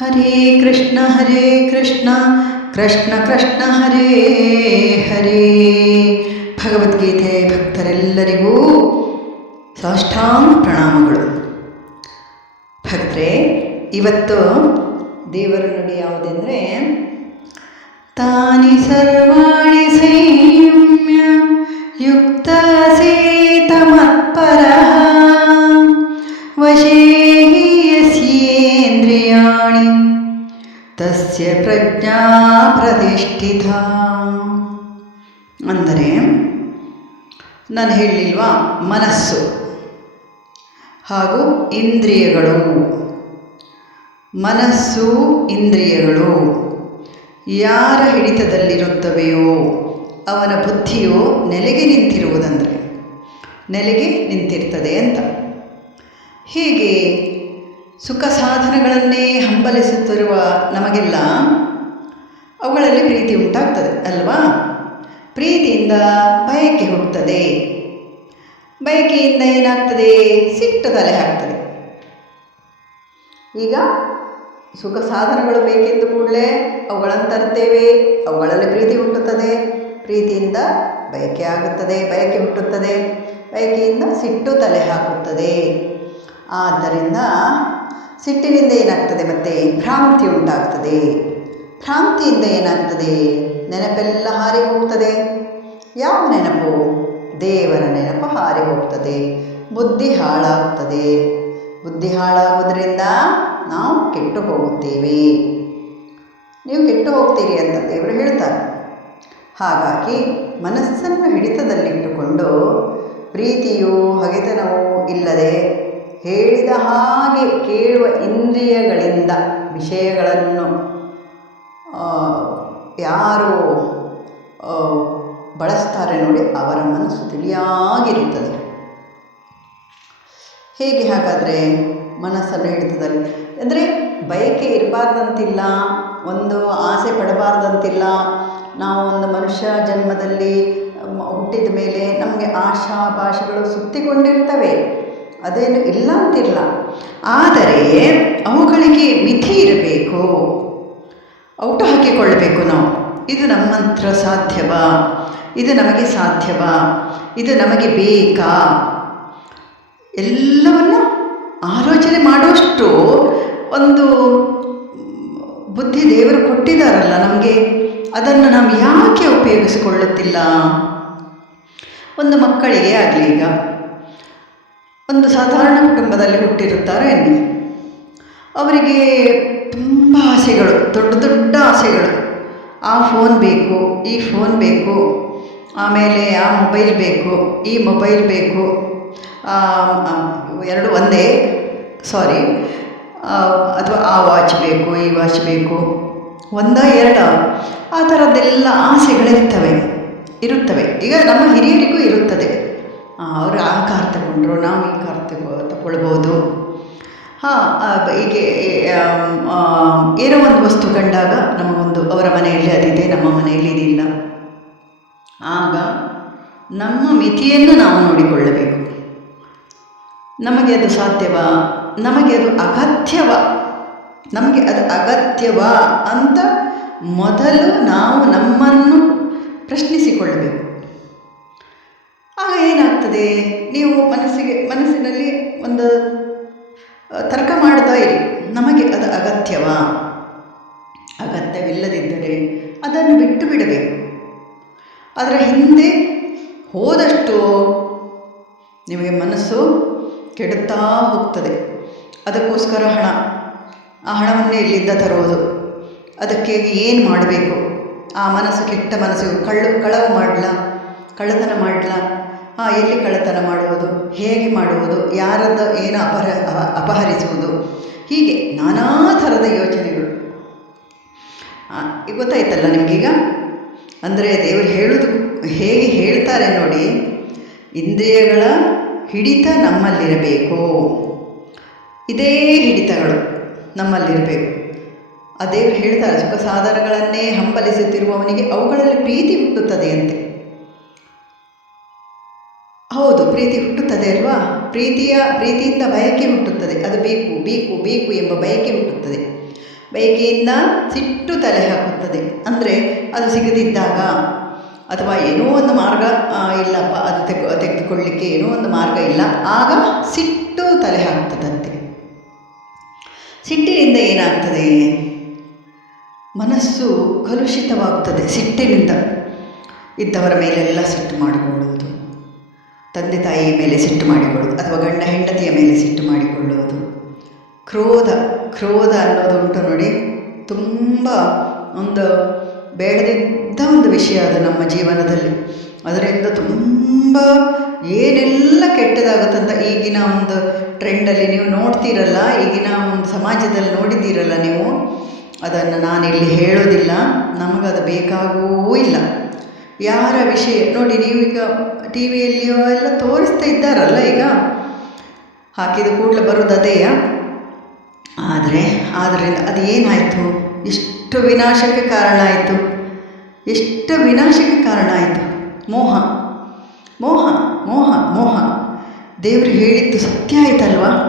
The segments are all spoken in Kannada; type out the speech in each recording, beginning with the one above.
ಹರೇ ಕೃಷ್ಣ ಹರೇ ಕೃಷ್ಣ ಕೃಷ್ಣ ಕೃಷ್ಣ, ಹರೇ ಹರೇ. ಭಗವದ್ಗೀತೆ ಭಕ್ತರೆಲ್ಲರಿಗೂ ಸಾಷ್ಟಾಂಗ ಪ್ರಣಾಮಗಳು. ಭಕ್ತರೆ, ಇವತ್ತು ದೇವರ ನುಡಿ ಯಾವುದೆಂದರೆ, ತಾನಿ ಸರ್ವಾಣಿ ಸಂಯಮ್ಯ ಮನಸ್ಸು ಹಾಗೂ ಇಂದ್ರಿಯಗಳು. ಮನಸ್ಸು, ಇಂದ್ರಿಯಗಳು ಯಾರ ಹಿಡಿತದಲ್ಲಿರುತ್ತವೆಯೋ ಅವನ ಬುದ್ಧಿಯು ನೆಲೆಗೆ ನಿಂತಿರುವುದಂದರೆ, ನೆಲೆಗೆ ನಿಂತಿರ್ತದೆ ಅಂತ. ಹೀಗೆ ಸುಖ ಸಾಧನಗಳನ್ನೇ ಹಂಬಲಿಸುತ್ತಿರುವ ನಮಗೆಲ್ಲ ಅವುಗಳಲ್ಲಿ ಪ್ರೀತಿ ಉಂಟಾಗ್ತದೆ ಅಲ್ವಾ? ಪ್ರೀತಿಯಿಂದ ಬಯಕೆ ಹುಟ್ಟುತ್ತದೆ ಬಯಕೆಯಿಂದ ಏನಾಗ್ತದೆ? ಸಿಟ್ಟು ತಲೆ ಹಾಕ್ತದೆ. ಈಗ ಸುಖ ಸಾಧನಗಳು ಬೇಕೆಂದು ಕೂಡಲೇ ಅವುಗಳನ್ನು ತರ್ತೇವೆ ಅವುಗಳಲ್ಲಿ ಪ್ರೀತಿ ಹುಟ್ಟುತ್ತದೆ. ಪ್ರೀತಿಯಿಂದ ಬಯಕೆ ಆಗುತ್ತದೆ, ಬಯಕೆ ಹುಟ್ಟುತ್ತದೆ. ಬಯಕೆಯಿಂದ ಸಿಟ್ಟು ತಲೆ ಹಾಕುತ್ತದೆ. ಆದ್ದರಿಂದ ಸಿಟ್ಟಿನಿಂದ ಏನಾಗ್ತದೆ ಮತ್ತು? ಭ್ರಾಂತಿ ಉಂಟಾಗ್ತದೆ. ಭ್ರಾಂತಿಯಿಂದ ಏನಾಗ್ತದೆ? ನೆನಪೆಲ್ಲ ಹಾರಿ ಹೋಗ್ತದೆ. ಯಾವ ನೆನಪು? ದೇವರ ನೆನಪು ಹಾರಿ ಹೋಗ್ತದೆ. ಬುದ್ಧಿ ಹಾಳಾಗ್ತದೆ. ಬುದ್ಧಿ ಹಾಳಾಗೋದ್ರಿಂದ ನಾವು ಕೆಟ್ಟು ಹೋಗುತ್ತೇವೆ. ನೀವು ಕೆಟ್ಟು ಹೋಗ್ತೀರಿ ಅಂತ ದೇವರು ಹೇಳ್ತಾರೆ. ಹಾಗಾಗಿ ಮನಸ್ಸನ್ನು ಹಿಡಿತದಲ್ಲಿಟ್ಟುಕೊಂಡು ಪ್ರೀತಿಯು ಹಗೆತನವೂ ಇಲ್ಲದೆ ಹೇಳಿದ ಹಾಗೆ ಕೇಳುವ ಇಂದ್ರಿಯಗಳಿಂದ ವಿಷಯಗಳನ್ನು ಯಾರು ಬಳಸ್ತಾರೆ ನೋಡಿ, ಅವರ ಮನಸ್ಸು ತಿಳಿಯಾಗಿರುತ್ತದೆ. ಹೇಗೆ ಹಾಗಾದರೆ ಮನಸ್ಸನ್ನು ಹಿಡಿತದಲ್ಲಿ? ಅಂದರೆ ಬಯಕೆ ಇರಬಾರ್ದಂತಿಲ್ಲ, ಒಂದು ಆಸೆ ಪಡಬಾರ್ದಂತಿಲ್ಲ. ನಾವು ಒಂದು ಮನುಷ್ಯ ಜನ್ಮದಲ್ಲಿ ಹುಟ್ಟಿದ ಮೇಲೆ ನಮಗೆ ಆಶಾ, ಭಾಷೆಗಳು ಸುತ್ತಿಕೊಂಡಿರ್ತವೆ. ಅದೇನು ಇಲ್ಲ ಅಂತಿಲ್ಲ ಆದರೆ ಅವುಗಳಿಗೆ ಮಿತಿ ಇರಬೇಕು. ಔಟು ಹಾಕಿಕೊಳ್ಳಬೇಕು ನಾವು. ಇದು ನಮ್ಮಂತ್ರ ಸಾಧ್ಯವಾ? ಇದು ನಮಗೆ ಸಾಧ್ಯವಾ? ಇದು ನಮಗೆ ಬೇಕಾ? ಎಲ್ಲವನ್ನು ಆಲೋಚನೆ ಮಾಡುವಷ್ಟು ಒಂದು ಬುದ್ಧಿ ದೇವರು ಕೊಟ್ಟಿದ್ದಾರಲ್ಲ, ನಮಗೆ ಅದನ್ನು ನಾವು ಯಾಕೆ ಉಪಯೋಗಿಸಿಕೊಳ್ಳುತ್ತಿಲ್ಲ? ಒಂದು ಮಕ್ಕಳಿಗೆ ಆಗಲಿ ಈಗ, ಒಂದು ಸಾಧಾರಣ ಕುಟುಂಬದಲ್ಲಿ ಹುಟ್ಟಿರುತ್ತಾರೆ ಎನ್ನಿ. ಅವರಿಗೆ ತುಂಬ ಆಸೆಗಳು, ದೊಡ್ಡ ದೊಡ್ಡ ಆಸೆಗಳು. ಆ ಫೋನ್ ಬೇಕು, ಈ ಫೋನ್ ಬೇಕು ಆಮೇಲೆ ಆ ಮೊಬೈಲ್ ಬೇಕು, ಈ ಮೊಬೈಲ್ ಬೇಕು ಎರಡು ಒಂದೇ ಸಾರಿ ಅಥವಾ ಆ ವಾಚ್ ಬೇಕು, ಈ ವಾಚ್ ಬೇಕು, ಒಂದ ಎರಡ, ಆ ಥರದ್ದೆಲ್ಲ ಆಸೆಗಳಿರ್ತವೆ, ಇರುತ್ತವೆ. ಈಗ ನಮ್ಮ ಹಿರಿಯರಿಗೂ ಇರುತ್ತದೆ. ಅವರು ಆ ಕಾರ್ ತಗೊಂಡ್ರು, ನಾವು ಈ ಕಾರ್ ತಗೋ, ತಗೊಳ್ಬೋದು. ಹಾಂ ಹೀಗೆ ಏನೋ ಒಂದು ವಸ್ತು ಕಂಡಾಗ ನಮಗೊಂದು ಅವರ ಮನೆಯಲ್ಲಿ ಅದಿದೆ, ನಮ್ಮ ಮನೆಯಲ್ಲಿ ಇದಿಲ್ಲ. ಆಗ ನಮ್ಮ ಮಿತಿಯನ್ನು ನಾವು ನೋಡಿಕೊಳ್ಳಬೇಕು. ನಮಗೆ ಅದು ಸಾಧ್ಯವಾ? ನಮಗೆ ಅದು ಅಗತ್ಯವ? ನಮಗೆ ಅದು ಅಗತ್ಯವಾ ಅಂತ ಮೊದಲು ನಾವು ನಮ್ಮನ್ನು ಪ್ರಶ್ನಿಸಿಕೊಳ್ಳಬೇಕು. ಆಗ ಏನಾಗ್ತದೆ? ನೀವು ಮನಸ್ಸಿಗೆ, ಮನಸ್ಸಿನಲ್ಲಿ ಒಂದು ತರ್ಕ ಮಾಡ್ತಾ ಇರಿ. ನಮಗೆ ಅದು ಅಗತ್ಯವಾ? ಅಗತ್ಯವಿಲ್ಲದಿದ್ದರೆ ಅದನ್ನು ಬಿಟ್ಟು ಬಿಡಬೇಕು. ಅದರ ಹಿಂದೆ ಹೋದಷ್ಟು ನಿಮಗೆ ಮನಸ್ಸು ಕೆಡುತ್ತಾ ಹೋಗ್ತದೆ. ಅದಕ್ಕೋಸ್ಕರ ಹಣ. ಆ ಹಣವನ್ನೇ ಇಲ್ಲಿಂದ ತರುವುದು ಅದಕ್ಕೆ ಏನು ಮಾಡಬೇಕು? ಆ ಮನಸ್ಸು ಕೆಟ್ಟ ಮನಸ್ಸು ಕಳ್ಳು, ಕಳವು ಮಾಡಲ? ಕಳ್ಳತನ ಮಾಡಲ? ಹಾಂ ಎಲ್ಲಿ ಕಳ್ಳತನ ಮಾಡುವುದು? ಹೇಗೆ ಮಾಡುವುದು? ಯಾರದ್ದು ಏನು ಅಪಹ, ಅಪಹರಿಸುವುದು? ಹೀಗೆ ನಾನಾ ಥರದ ಯೋಚನೆಗಳು. ಗೊತ್ತಾಯ್ತಲ್ಲ ನಿಮಗೀಗ? ಅಂದರೆ ದೇವರು ಹೇಳೋದು, ಹೇಗೆ ಹೇಳ್ತಾರೆ ನೋಡಿ, ಇಂದ್ರಿಯಗಳ ಹಿಡಿತ ನಮ್ಮಲ್ಲಿರಬೇಕು. ಇದೇ ಹಿಡಿತಗಳು ನಮ್ಮಲ್ಲಿರಬೇಕು. ಆ ದೇವರು ಹೇಳ್ತಾರೆ ಸುಖ ಸಾಧನಗಳನ್ನೇ ಹಂಬಲಿಸುತ್ತಿರುವವನಿಗೆ ಅವುಗಳಲ್ಲಿ ಪ್ರೀತಿ ಹುಟ್ಟುತ್ತದೆ ಅಂತೆ. ಹೌದು, ಪ್ರೀತಿ ಹುಟ್ಟುತ್ತದೆ ಅಲ್ವಾ? ಪ್ರೀತಿಯ, ಪ್ರೀತಿಯಿಂದ ಬಯಕೆ ಹುಟ್ಟುತ್ತದೆ. ಅದು ಬೇಕು ಬೇಕು ಬೇಕು ಎಂಬ ಬಯಕೆ ಹುಟ್ಟುತ್ತದೆ. ಬಯಕೆಯಿಂದ ಸಿಟ್ಟು ತಲೆ ಹಾಕುತ್ತದೆ. ಅಂದರೆ ಅದು ಸಿಗದಿದ್ದಾಗ ಅಥವಾ ಏನೋ ಒಂದು ಮಾರ್ಗ ಇಲ್ಲಪ್ಪ, ಅದು ತೆಗೆ, ತೆಗೆದುಕೊಳ್ಳಿಕ್ಕೆ ಏನೋ ಒಂದು ಮಾರ್ಗ ಇಲ್ಲ. ಆಗ ಸಿಟ್ಟು ತಲೆ ಹಾಕ್ತದಂತೆ ಸಿಟ್ಟಿನಿಂದ ಏನಾಗ್ತದೆ? ಮನಸ್ಸು ಕಲುಷಿತವಾಗ್ತದೆ ಸಿಟ್ಟಿನಿಂದ. ಇದ್ದವರ ಮೇಲೆಲ್ಲ ಸಿಟ್ಟು ಮಾಡಿಕೊಳ್ಳುವುದು. ತಂದೆ ತಾಯಿಯ ಮೇಲೆ ಸಿಟ್ಟು ಮಾಡಿಕೊಳ್ಳುವುದು. ಅಥವಾ ಗಂಡ ಹೆಂಡತಿಯ ಮೇಲೆ ಸಿಟ್ಟು ಮಾಡಿಕೊಳ್ಳುವುದು. ಕ್ರೋಧ ಕ್ರೋಧ ಅನ್ನೋದು ಉಂಟು ನೋಡಿ. ತುಂಬ ಒಂದು ಬೇಡದಿದ್ದ ಒಂದು ವಿಷಯ ಅದು ನಮ್ಮ ಜೀವನದಲ್ಲಿ. ಅದರಿಂದ ತುಂಬ ಏನೆಲ್ಲ ಕೆಟ್ಟದಾಗುತ್ತಂತ ಈಗಿನ ಒಂದು ಟ್ರೆಂಡಲ್ಲಿ ನೀವು ನೋಡ್ತೀರಲ್ಲ, ಈಗಿನ ಒಂದು ಸಮಾಜದಲ್ಲಿ ನೋಡಿದ್ದೀರಲ್ಲ ನೀವು, ಅದನ್ನು ನಾನಿಲ್ಲಿ ಹೇಳೋದಿಲ್ಲ. ನಮಗದು ಬೇಕಾಗೂ ಇಲ್ಲ. ಯಾರ ವಿಷಯ, ನೋಡಿ ನೀವೀಗ ಟಿ ವಿಯಲ್ಲಿಯೋ ಎಲ್ಲ ತೋರಿಸ್ತಾ ಇದ್ದಾರಲ್ಲ ಈಗ? ಹಾಕಿದ ಕೂಡಲೇ ಬರೋದು ಅದೇಯ? ಆದರೆ ಆದ್ದರಿಂದ ಅದು ಏನಾಯಿತು ಎಷ್ಟು ವಿನಾಶಕ್ಕೆ ಕಾರಣ ಆಯಿತು? ಎಷ್ಟು ವಿನಾಶಕ್ಕೆ ಕಾರಣ ಆಯಿತು? ಮೋಹ. ಮೋಹ ಮೋಹ ಮೋಹ. ದೇವರು ಹೇಳಿದ್ದು ಸತ್ಯ ಆಯ್ತಲ್ವಾ?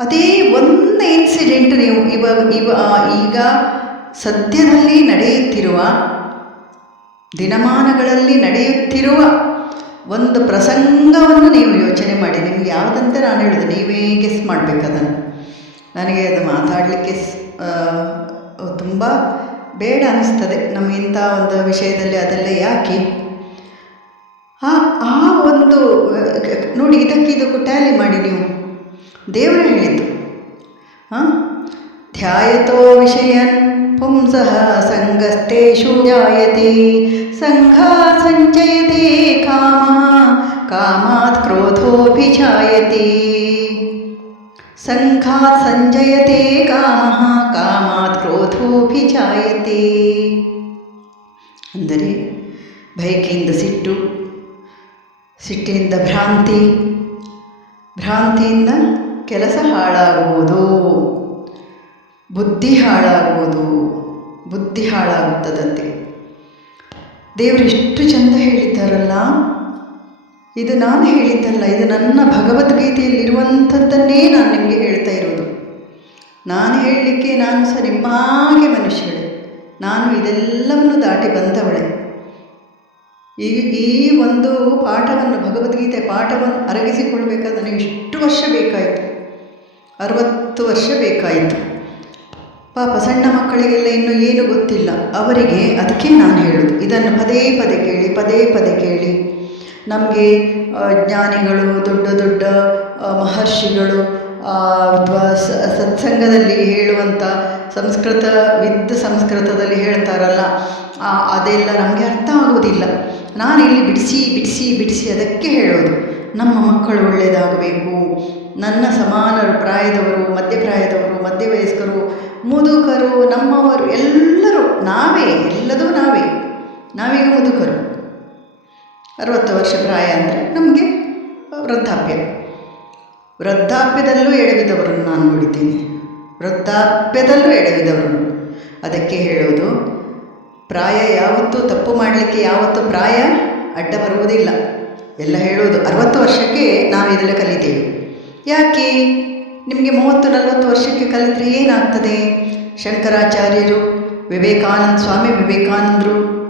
ಅದೇ ಒಂದು ಇನ್ಸಿಡೆಂಟ್ ನೀವು ಇವಾಗ ಇವ ಈಗ ಸದ್ಯದಲ್ಲಿ ನಡೆಯುತ್ತಿರುವ, ದಿನಮಾನಗಳಲ್ಲಿ ನಡೆಯುತ್ತಿರುವ ಒಂದು ಪ್ರಸಂಗವನ್ನು ನೀವು ಯೋಚನೆ ಮಾಡಿ. ನಿಮ್ಗೆ ಯಾವುದಂತ ನಾನು ಹೇಳಿದೆ, ನೀವೇ ಗೆಸ್ ಮಾಡಬೇಕು ಅದನ್ನು. ನನಗೆ ಅದು ಮಾತಾಡಲಿಕ್ಕೆ ತುಂಬ ಬೇಡ ಅನ್ನಿಸ್ತದೆ ನಮಗಿಂಥ ಒಂದು ವಿಷಯದಲ್ಲಿ ಅದೆಲ್ಲ ಯಾಕೆ? ಆ ಆ ಒಂದು, ನೋಡಿ, ಇದಕ್ಕೆ ಇದಕ್ಕೂ ಟ್ಯಾಲಿ ಮಾಡಿ ನೀವು. ದೇವರು ಹೇಳಿದ್ದು ಹಾಂ ಧ್ಯಾಯತೋ ವಿಷಯನ್ ಪುಂಸಃ ಸಂಗಸ್ತೇಷು ಜಾಯತೆ ಸಂಘ ಸಂಚಯತೆ ಕಾಮ, ಕಾಮಾತ್ ಕ್ರೋಧೋಭಿಜಾಯತೆ. ಸಂಘಾತ್ ಸಂಜಯತೆ ಕಾಮ ಕಾಮಾತ್ ಕ್ರೋಧೋಭಿಜಾಯತೆ ಅಂದರೆ ಬಯಕೆಯಿಂದ ಸಿಟ್ಟು, ಸಿಟ್ಟಿನಿಂದ ಭ್ರಾಂತಿ, ಭ್ರಾಂತಿಯಿಂದ ಕೆಲಸ ಹಾಳಾಗುವುದು, ಬುದ್ಧಿ ಹಾಳಾಗುವುದು, ಬುದ್ಧಿ ಹಾಳಾಗುತ್ತದಂತೆ. ದೇವರು ಎಷ್ಟು ಚಂದ ಹೇಳಿದ್ದಾರಲ್ಲ ಇದು ನಾನು ಹೇಳಿದ್ದಲ್ಲ, ಇದು ನನ್ನ ಭಗವದ್ಗೀತೆಯಲ್ಲಿರುವಂಥದ್ದನ್ನೇ ನಾನು ನಿಮಗೆ ಹೇಳ್ತಾ ಇರೋದು. ನಾನು ಹೇಳಲಿಕ್ಕೆ ನಾನು ಸಹ ನಿಮ್ಮ ಹಾಗೆ ಮನುಷ್ಯಳೆ. ನಾನು ಇದೆಲ್ಲವನ್ನು ದಾಟಿ ಬಂದವಳೆ. ಈ ಈ ಒಂದು ಪಾಠವನ್ನು ಭಗವದ್ಗೀತೆ ಪಾಠವನ್ನು ಅರಗಿಸಿಕೊಳ್ಬೇಕಾದ್ರೆ ನನಗೆ ಇಷ್ಟು ವರ್ಷ ಬೇಕಾಯಿತು? ಅರವತ್ತು ವರ್ಷ ಬೇಕಾಯಿತು. ಪಾಪ ಸಣ್ಣ ಮಕ್ಕಳಿಗೆಲ್ಲ ಇನ್ನೂ ಏನು ಗೊತ್ತಿಲ್ಲ. ಅವರಿಗೆ ಅದಕ್ಕೆ ನಾನು ಹೇಳೋದು. ಇದನ್ನು ಪದೇ ಪದೇ ಕೇಳಿ, ಪದೇ ಪದೇ ಕೇಳಿ. ನಮಗೆ ಜ್ಞಾನಿಗಳು, ದೊಡ್ಡ ದೊಡ್ಡ ಮಹರ್ಷಿಗಳು ಸತ್ಸಂಗದಲ್ಲಿ ಹೇಳುವಂಥ ಸಂಸ್ಕೃತ ವಿದ್ ಸಂಸ್ಕೃತದಲ್ಲಿ ಹೇಳ್ತಾರಲ್ಲ ಅದೆಲ್ಲ ನಮಗೆ ಅರ್ಥ ಆಗೋದಿಲ್ಲ ನಾನಿಲ್ಲಿ ಬಿಡಿಸಿ ಬಿಡಿಸಿ ಬಿಡಿಸಿ ಅದಕ್ಕೆ ಹೇಳೋದು. ನಮ್ಮ ಮಕ್ಕಳು ಒಳ್ಳೆಯದಾಗಬೇಕು ನನ್ನ ಸಮಾನರು ಪ್ರಾಯದವರು, ಮಧ್ಯಪ್ರಾಯದವರು, ಮಧ್ಯವಯಸ್ಕರು, ಮುದುಕರು, ನಮ್ಮವರು, ಎಲ್ಲರೂ, ನಾವೇ, ಎಲ್ಲದೂ ನಾವೇ. ನಾವೀಗ ಮುದುಕರು. ಅರವತ್ತು ವರ್ಷ ಪ್ರಾಯ ಅಂದರೆ ನಮಗೆ ವೃದ್ಧಾಪ್ಯ. ವೃದ್ಧಾಪ್ಯದಲ್ಲೂ ಎಡವಿದವರನ್ನು ನಾನು ನೋಡಿದ್ದೀನಿ. ವೃದ್ಧಾಪ್ಯದಲ್ಲೂ ಎಡವಿದವರು ಅದಕ್ಕೆ ಹೇಳೋದು ಪ್ರಾಯ ಯಾವತ್ತೂ ತಪ್ಪು ಮಾಡಲಿಕ್ಕೆ ಯಾವತ್ತೂ ಪ್ರಾಯ ಅಡ್ಡ ಬರುವುದಿಲ್ಲ. ಎಲ್ಲ ಹೇಳೋದು ಅರವತ್ತು ವರ್ಷಕ್ಕೆ ನಾವು ಇದೆಲ್ಲ ಕಲಿತೇವೆ. ಯಾಕೆ? ನಿಮಗೆ ಮೂವತ್ತು, ನಲವತ್ತು ವರ್ಷಕ್ಕೆ ಕಲಿತರೆ ಏನಾಗ್ತದೆ? ಶಂಕರಾಚಾರ್ಯರು, ವಿವೇಕಾನಂದ ಸ್ವಾಮಿ, ವಿವೇಕಾನಂದರು,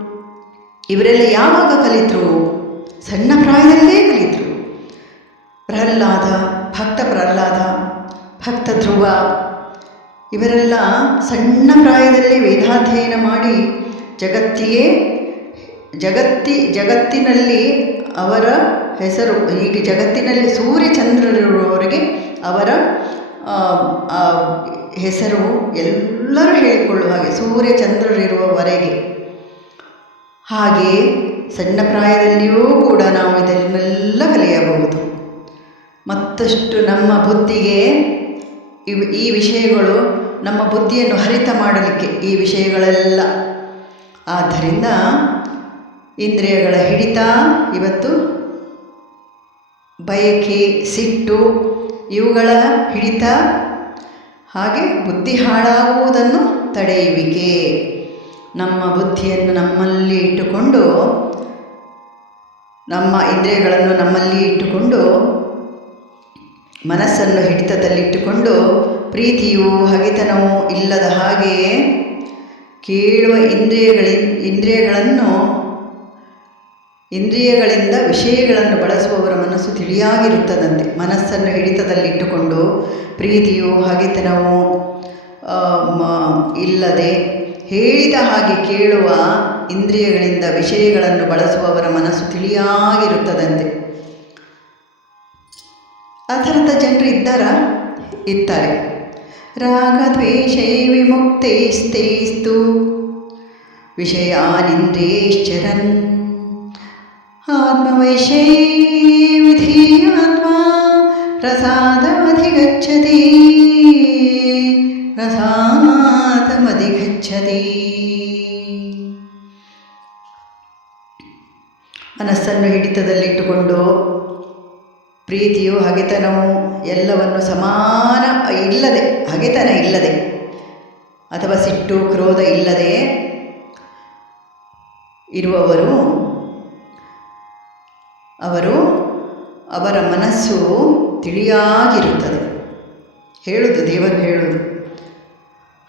ಇವರೆಲ್ಲ ಯಾವಾಗ ಕಲಿತರು? ಸಣ್ಣ ಪ್ರಾಯದಲ್ಲೇ ಕಲಿತರು. ಪ್ರಹ್ಲಾದ, ಭಕ್ತ ಪ್ರಹ್ಲಾದ, ಭಕ್ತ ಧ್ರುವ, ಇವರೆಲ್ಲ ಸಣ್ಣ ಪ್ರಾಯದಲ್ಲಿ ವೇದಾಧ್ಯಯನ ಮಾಡಿ ಜಗತ್ತಿಯೇ, ಜಗತ್ತಿ, ಜಗತ್ತಿನಲ್ಲಿ ಅವರ ಹೆಸರು ಈಗ ಜಗತ್ತಿನಲ್ಲಿ ಸೂರ್ಯ ಚಂದ್ರರಿರುವವರೆಗೆ ಅವರ ಹೆಸರು ಎಲ್ಲರೂ ಹೇಳಿಕೊಳ್ಳುವ ಹಾಗೆ ಸೂರ್ಯ ಚಂದ್ರರಿರುವವರೆಗೆ ಹಾಗೆ ಸಣ್ಣ ಪ್ರಾಯದಲ್ಲಿಯೂ ಕೂಡ ನಾವು ಇದನ್ನೆಲ್ಲ ಕಲಿಯಬಹುದು. ಮತ್ತಷ್ಟು ನಮ್ಮ ಬುದ್ಧಿಗೆ ಇವ್ ಈ ವಿಷಯಗಳು, ನಮ್ಮ ಬುದ್ಧಿಯನ್ನು ಹರಿತ ಮಾಡಲಿಕ್ಕೆ ಈ ವಿಷಯಗಳೆಲ್ಲ. ಆದ್ದರಿಂದ ಇಂದ್ರಿಯಗಳ ಹಿಡಿತ ಇವತ್ತು ಬಯಕೆ, ಸಿಟ್ಟು, ಇವುಗಳ ಹಿಡಿತ, ಹಾಗೆ ಬುದ್ಧಿ ಹಾಳಾಗುವುದನ್ನು ತಡೆಯುವಿಕೆ. ನಮ್ಮ ಬುದ್ಧಿಯನ್ನು ನಮ್ಮಲ್ಲಿ ಇಟ್ಟುಕೊಂಡು ನಮ್ಮ ಇಂದ್ರಿಯಗಳನ್ನು ನಮ್ಮಲ್ಲಿ ಇಟ್ಟುಕೊಂಡು, ಮನಸ್ಸನ್ನು ಹಿಡಿತದಲ್ಲಿಟ್ಟುಕೊಂಡು, ಪ್ರೀತಿಯು ಹಗೆತನವೂ ಇಲ್ಲದ ಹಾಗೆಯೇ ಕೇಳುವ ಇಂದ್ರಿಯಗಳಿ ಇಂದ್ರಿಯಗಳನ್ನು, ಇಂದ್ರಿಯಗಳಿಂದ ವಿಷಯಗಳನ್ನು ಬಳಸುವವರ ಮನಸ್ಸು ತಿಳಿಯಾಗಿರುತ್ತದಂತೆ. ಮನಸ್ಸನ್ನು ಹಿಡಿತದಲ್ಲಿಟ್ಟುಕೊಂಡು, ಪ್ರೀತಿಯು ಹಗೆತನವು ಇಲ್ಲದೆ ಹೇಳಿದ ಹಾಗೆ ಕೇಳುವ ಇಂದ್ರಿಯಗಳಿಂದ ವಿಷಯಗಳನ್ನು ಬಳಸುವವರ ಮನಸ್ಸು ತಿಳಿಯಾಗಿರುತ್ತದಂತೆ. ಆ ಥರದ ಜನರು ಇದ್ದಾರಾ? ಇರ್ತಾರೆ. ವಿಷಯ ವಿಮುಕ್ತೈಸ್ತೈಸ್ತು ವಿಷಯಾನಿಂದ್ರಿಯೈಶ್ಚರನ್ ಆತ್ಮವೈಶೇ ವಿಧೀಯಾತ್ಮ ಪ್ರಸಾದಮಧಿಗಚ್ಚತಿ ಪ್ರಸಾದಮಧಿಗಚ್ಚತಿ ಮನಸ್ಸನ್ನು ಹಿಡಿತದಲ್ಲಿಟ್ಟುಕೊಂಡು ಪ್ರೀತಿಯು ಹಗೆತನವು ಎಲ್ಲವನ್ನು ಸಮಾನ ಇಲ್ಲದೆ, ಹಗೆತನ ಇಲ್ಲದೆ ಅಥವಾ ಸಿಟ್ಟು, ಕ್ರೋಧ ಇಲ್ಲದೆ ಇರುವವರು, ಅವರು ಅವರ ಮನಸ್ಸು ತಿಳಿಯಾಗಿರುತ್ತದೆ. ಹೇಳುದು ದೇವರು ಹೇಳುದು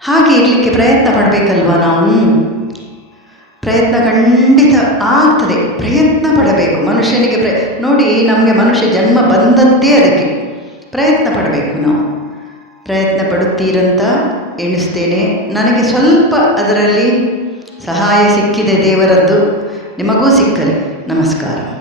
ಹಾಗೆ ಇರಲಿಕ್ಕೆ ಪ್ರಯತ್ನ ಪಡಬೇಕಲ್ವ ನಾವು? ಪ್ರಯತ್ನ ಖಂಡಿತ ಆಗ್ತದೆ. ಪ್ರಯತ್ನ ಪಡಬೇಕು. ಮನುಷ್ಯನಿಗೆ ಪ್ರ ನೋಡಿ ನಮಗೆ ಮನುಷ್ಯ ಜನ್ಮ ಬಂದದ್ದೇ ಅದಕ್ಕೆ ಪ್ರಯತ್ನ ಪಡಬೇಕು ನಾವು. ಪ್ರಯತ್ನ ಪಡುತ್ತೀರಂತ ಎಣಿಸ್ತೇನೆ. ನನಗೆ ಸ್ವಲ್ಪ ಅದರಲ್ಲಿ ಸಹಾಯ ಸಿಕ್ಕಿದೆ ದೇವರದ್ದು. ನಿಮಗೂ ಸಿಕ್ಕಲಿ. ನಮಸ್ಕಾರ.